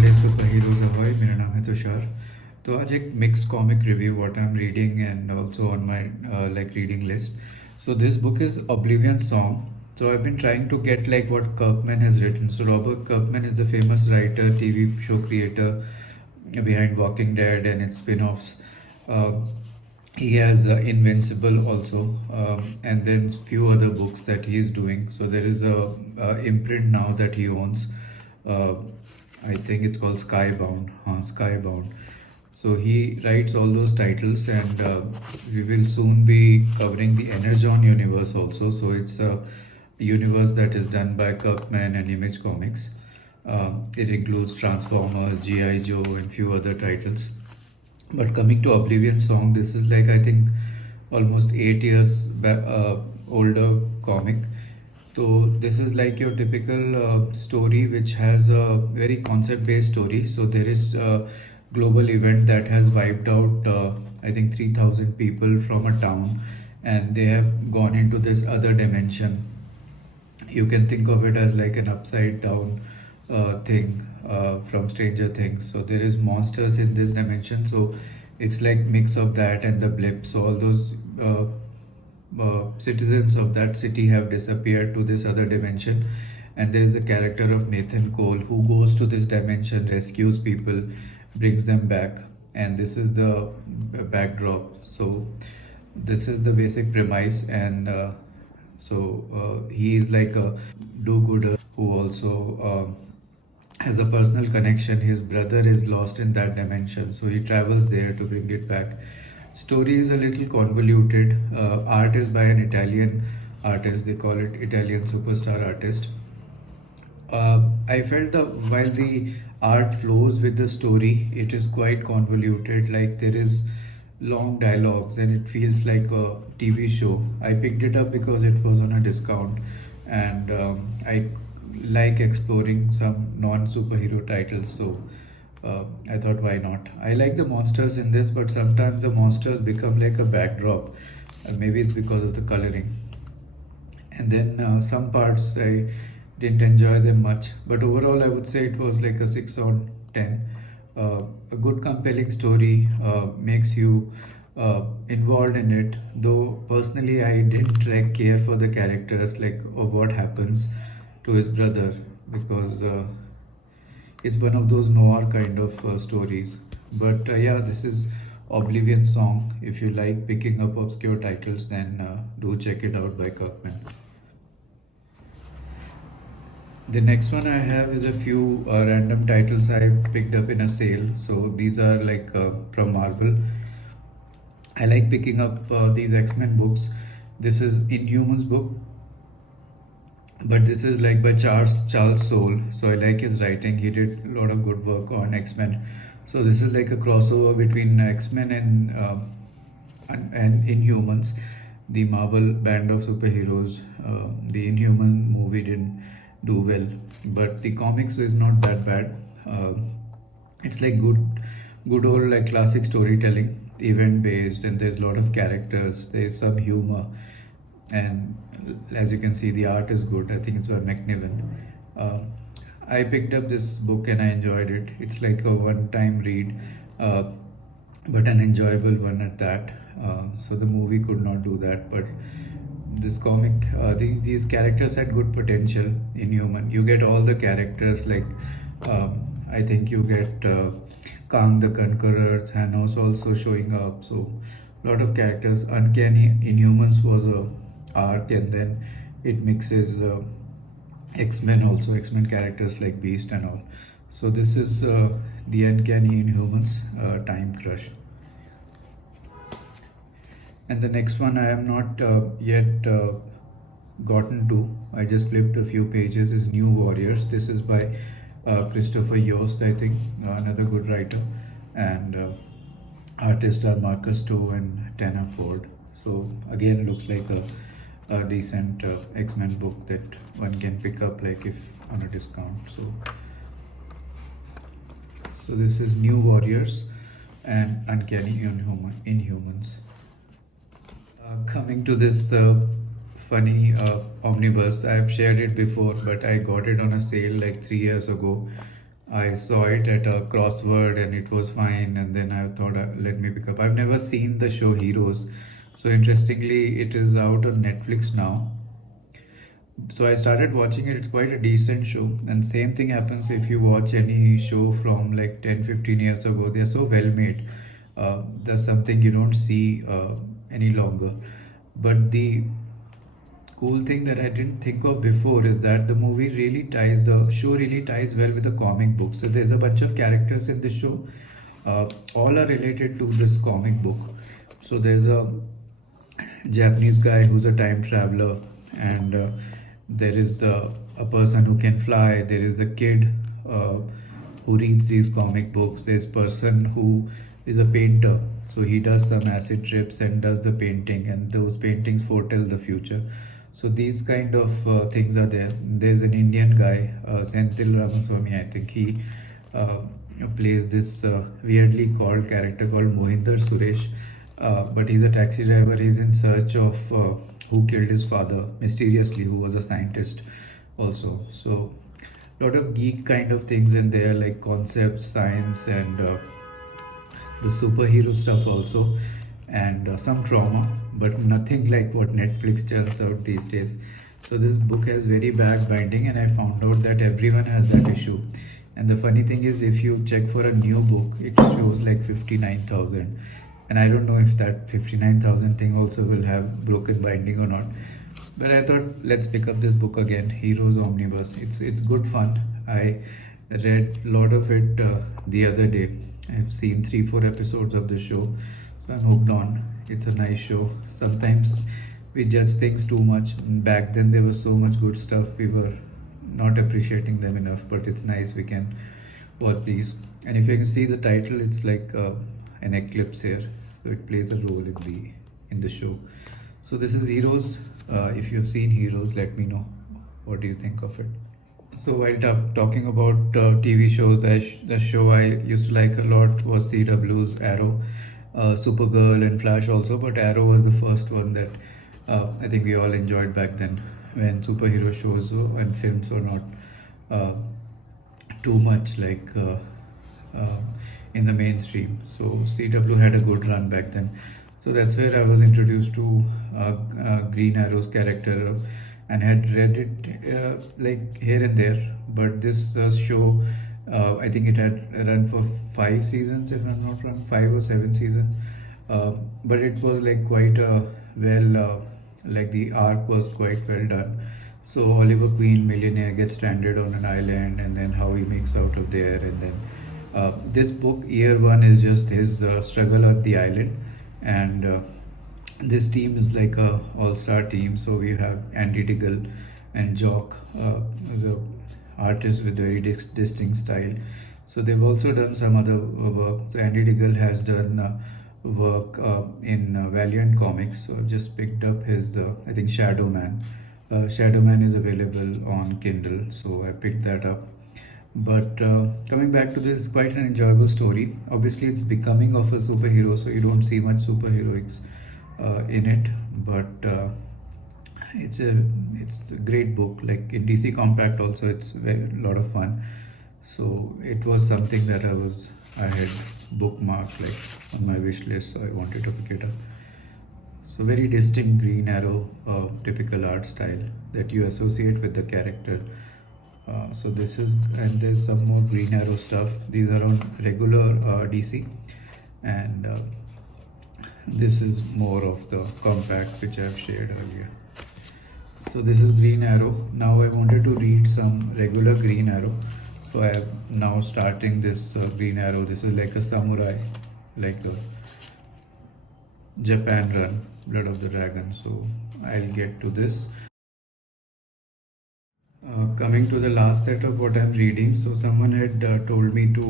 Saturday super heroes अवॉय मेरा नाम है तुषार. तो आज एक mix comic review what I am reading and also on my like reading list. So this book is Oblivion song. So I've been trying to get like what Kirkman has written. So Robert Kirkman is the famous writer, TV show creator behind Walking Dead and its spin-offs. Um he has Invincible also, and then few other books that he is doing. So there is a imprint now that he owns. uh, I think it's called Skybound. Skybound. So he writes all those titles, and we will soon be covering the Energon universe also. So it's a universe that is done by Kirkman and Image Comics. It includes Transformers, G.I. Joe, and few other titles. But coming to Oblivion song, this is like I think almost 8 years older comic. So this is like your typical story which has a very concept based story. So there is a global event that has wiped out I think 3,000 people from a town, and they have gone into this other dimension. You can think of it as like an upside down thing from Stranger Things. So there is monsters in this dimension. So it's like mix of that and the blip. So all those citizens of that city have disappeared to this other dimension, and there is a character of Nathan Cole who goes to this dimension, rescues people, brings them back, and this is the backdrop. So this is the basic premise, and he is like a do-gooder who also has a personal connection. His brother is lost in that dimension, so he travels there to bring it back. Story is a little convoluted. Art is by an Italian artist. They call it Italian superstar artist. I felt that while the art flows with the story, it is quite convoluted. Like there is long dialogues, and it feels like a TV show. I picked it up because it was on a discount, and I like exploring some non-superhero titles. So I thought, why not? I like the monsters in this, but sometimes the monsters become like a backdrop. Maybe it's because of the coloring. And then some parts I didn't enjoy them much, but overall I would say it was like a 6 on 10. A good compelling story makes you involved in it, though personally I didn't like care for the characters, like of what happens to his brother, because it's one of those noir kind of stories. But yeah, this is Oblivion song. If you like picking up obscure titles, then do check it out by Kirkman. The next one I have is a few random titles I picked up in a sale. So these are like from Marvel. I like picking up these X-Men books. This is Inhumans book, but this is like by Charles Soule. So I like his writing. He did a lot of good work on X-Men. So this is like a crossover between X-Men and Inhumans, the Marvel band of superheroes. The Inhuman movie didn't do well, but the comics is not that bad. It's like good old like classic storytelling, event based, and there's a lot of characters. There's some humor, and as you can see, the art is good. I think it's by McNiven. Uh, I picked up this book and I enjoyed it. It's like a one-time read, uh, but an enjoyable one at that. So the movie could not do that, but this comic, these characters had good potential in human. You get all the characters like I think you get Kang the Conqueror, Thanos also showing up. So lot of characters. Uncanny Inhumans was a arc, and then it mixes X-Men also, X-Men characters like Beast and all. So this is the Uncanny Inhumans Time Crush. And the next one I am not yet gotten to. I just flipped a few pages. Is New Warriors. This is by Christopher Yost, I think, another good writer, and artists are Marcus Stowe and Tanner Ford. So again, looks like a decent X-Men book that one can pick up like if on a discount. So this is New Warriors and Uncanny Inhumans. Coming to this funny Omnibus, I've shared it before, but I got it on a sale like 3 years ago. I saw it at a crossword and it was fine, and then I thought, let me pick up. I've never seen the show Heroes, so interestingly, it is out on Netflix now. So I started watching it. It's quite a decent show, and same thing happens if you watch any show from like 10, 15 years ago. They're so well made. There's something you don't see any longer. But the cool thing that I didn't think of before is that the show really ties well with the comic book. So there's a bunch of characters in the show, all are related to this comic book. So there's a Japanese guy who's a time traveler, and there is a person who can fly. There is a kid who reads these comic books. There's person who is a painter, so he does some acid trips and does the painting, and those paintings foretell the future. So these kind of things are there. There's an Indian guy, Senthil Ramaswamy, I think he uh, plays this weirdly called character called Mohinder Suresh, but he's a taxi driver. He's in search of who killed his father mysteriously, who was a scientist also. So a lot of geek kind of things in there, like concepts, science, and the superhero stuff also, and some trauma, but nothing like what Netflix churns out these days. So this book has very bad binding, and I found out that everyone has that issue. And the funny thing is, if you check for a new book, it shows like 59,000, and I don't know if that 59,000 thing also will have broken binding or not. But I thought, let's pick up this book again, Heroes Omnibus. It's good fun. I read a lot of it the other day. I've seen 3 4 episodes of the show, so I'm hooked on. It's a nice show. Sometimes we judge things too much. Back then there was so much good stuff. We were not appreciating them enough, but it's nice we can watch these. And if you can see the title, it's like an eclipse here, so it plays a role in the show. So this is Heroes. If you've seen Heroes, let me know what do you think of it. So while talking about TV shows, the show I used to like a lot was CW's Arrow, Supergirl, and Flash also. But Arrow was the first one that I think we all enjoyed back then, when superhero shows and films were not uh, too much like uh, in the mainstream. So CW had a good run back then. So that's where I was introduced to Green Arrow's character, and had read it like here and there. But this show, I think it had run for 5 seasons, if I'm not wrong, 5 or 7 seasons. But it was like quite like the arc was quite well done. So Oliver Queen, millionaire, gets stranded on an island, and then how he makes out of there, and then this book, year one, is just his struggle at the island, and this team is like a all-star team. So we have Andy Diggle and Jock, who's a artist with very distinct style. So they've also done some other work. So Andy Diggle has done work in Valiant Comics. So I've just picked up his, I think, Shadow Man. Shadow Man is available on Kindle, so I picked that up. But coming back to this, quite an enjoyable story. Obviously, it's becoming of a superhero, so you don't see much superheroics in it. But it's a great book. Like in DC Compact, also it's a lot of fun. So it was something that I had bookmarked like on my wish list, so I wanted to pick it up. So very distinct Green Arrow, typical art style that you associate with the character. So this is, and there's some more Green Arrow stuff. These are on regular DC, and this is more of the compact which I've shared earlier. So this is Green Arrow. Now I wanted to read some regular Green Arrow, so I am now starting this Green Arrow. This is like a samurai, like a Japan run, Blood of the Dragon. So I'll get to this. Coming to the last set of what I'm reading, so someone had told me to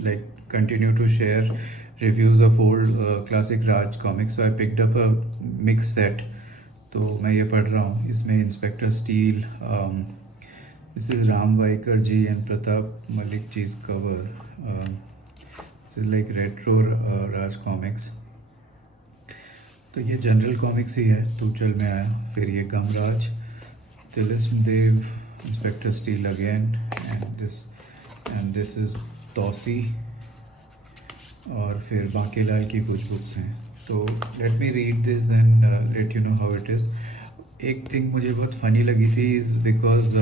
like continue to share reviews of old classic Raj comics. So I picked up a mixed set. तो मैं ये पढ़ रहा हूँ. इसमें Inspector Steel, this is Ram Waikar ji and Pratap Malik जी's cover. This is like retro Raj comics. तो ये जनरल कॉमिक्स ही है, तो चल में आया. फिर ये Gamraj, Tilism Dev, Inspector Steel again, and this and this is Tausi, और फिर बांकेलाल की कुछ बुक्स हैं. तो let me read this and let you know how it is. एक थिंग मुझे बहुत फ़नी लगी थी इज़ बिकॉज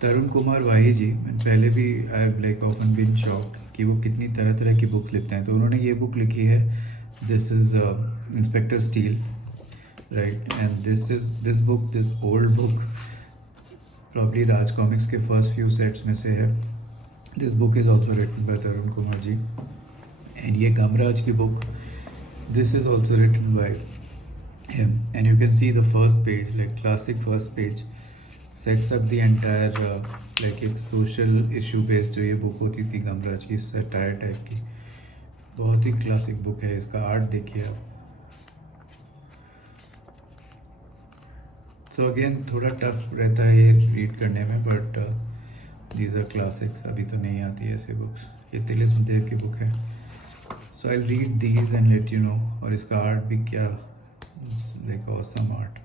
तरुण कुमार वाही जी, मैंने पहले भी I have like often been shocked कि वो कितनी तरह तरह की बुक्स लिखते हैं. तो उन्होंने ये बुक लिखी है, this is inspector Steel, right. And this book, this old book probably Raj comics के फर्स्ट फ्यू सेट्स में से है. This book is also written by Tarun Kumar ji. And ये गमराज की book, this is also written by him, and you can see the first page, like classic first page sets up the entire like एक social issue based जो ये book होती थी गमराज की, satire type की. बहुत ही क्लासिक बुक है. इसका आर्ट देखिए आप. सो अगेन थोड़ा टफ रहता है ये रीड करने में, बट दीज आर क्लासिक्स. अभी तो नहीं आती है ऐसे बुक्स. ये तिलिस्म देव की बुक है. So I read these and let you know. और इसका आर्ट भी क्या, लाइक ऑसम आर्ट.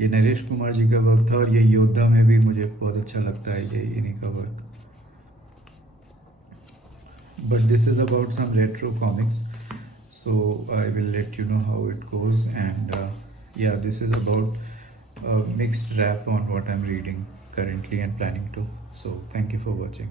ये नरेश कुमार जी का वर्क था, और ये योद्धा में भी मुझे बहुत अच्छा लगता है ये इन्हीं का work. But this is about some retro comics, so I will let you know how it goes. And yeah this is about mixed wrap on what I'm reading currently and planning to. So thank you for watching.